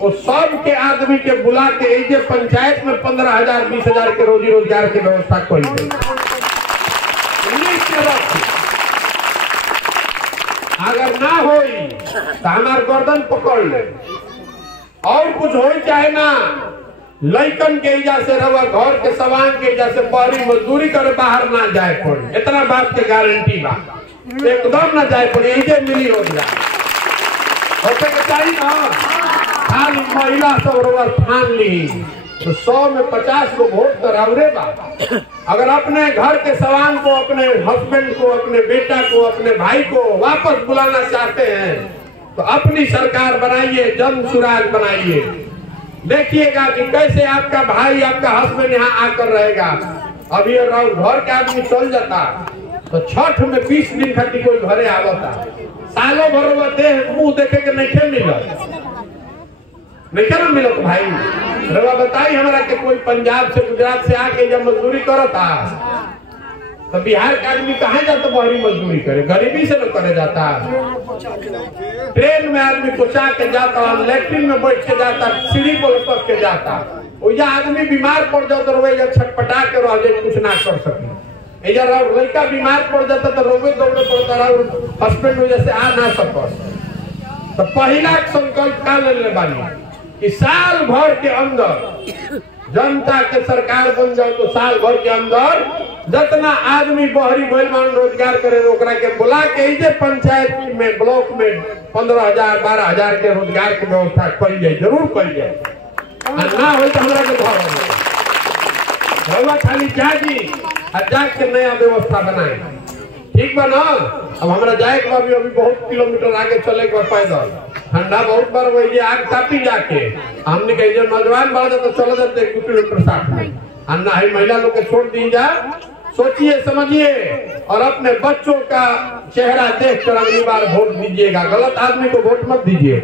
वो सब के आदमी के बुला के ऐसे पंचायत में 15,000 20,000 के रोजी रोजगार की व्यवस्था करी गई। अगर ना हो तो हमार गर्दन पकड़ ले और कुछ हो चाहे ना, लइकन के इजा से रवा घर के सवान के इजा से बहरी मजदूरी करे बाहर ना जाए पड़े, इतना बात के गारंटी बा, एकदम ना जाए पड़े, इजे मिली रोजगार होते के चाहिए ना। खाली महिला सब रवा ठान ली तो 100 में 50 को वोट करावरे बा। अगर अपने घर के सवान को, अपने हस्बैंड को, अपने बेटा को, अपने भाई को वापस बुलाना चाहते हैं तो अपनी सरकार बनाइए, जन सुराज बनाइए। देखिएगा कि कैसे आपका भाई, आपका हस्बैंड यहाँ आकर रहेगा। अभी घर के आदमी चल जाता तो छठ में 20 दिन खातिर कोई घरे आवता, सालों भर देह मुंह देखे के नहीं मिलत भाई। रवा बताई हमारा के कोई पंजाब से गुजरात से आके जब मजदूरी करता तो बिहार का आदमी कहाँ जाता बहरी मजदूरी करे, गरीबी से न करे जाता। ट्रेन में आदमी कोचा के जाता, लैट्रिन में बैठ के जाता, सीढ़ी पर लपक के जाता। ओजा आदमी बीमार पड़ जाता तो छटपटा के रह जाए, कुछ ना कर सके। लड़का बीमार पड़ जाता तो रोवे दौड़े पड़ता, हस्बैंड वजह से आ ना सक। तो पहला संकल्प का ले बानी कि साल भर के अंदर जनता के सरकार बन जाओ तो साल भर के अंदर जितना आदमी बहरी बैलमान रोजगार करे ओकरा के बुला के इसे पंचायत में, ब्लॉक में 15,000 12,000 के रोजगार की व्यवस्था करी जाए, जरूर करी जाए। ना हो तो हमरा के घर खाली जागी जाग के नया व्यवस्था बनाए, ठीक बा ना। अब हमारा जाए के अभी बहुत किलोमीटर आगे चले के पैदल, ठंडा बहुत बार वही आग तापी जाके हमने कही जो नौजवान बढ़ जाता तो चले जाते 1 किलोमीटर साथ में, अन्ना ही महिला लोग के छोड़ दी जा। सोचिए समझिए और अपने बच्चों का चेहरा देख कर अगली बार वोट दीजिएगा, गलत आदमी को वोट मत दीजिए।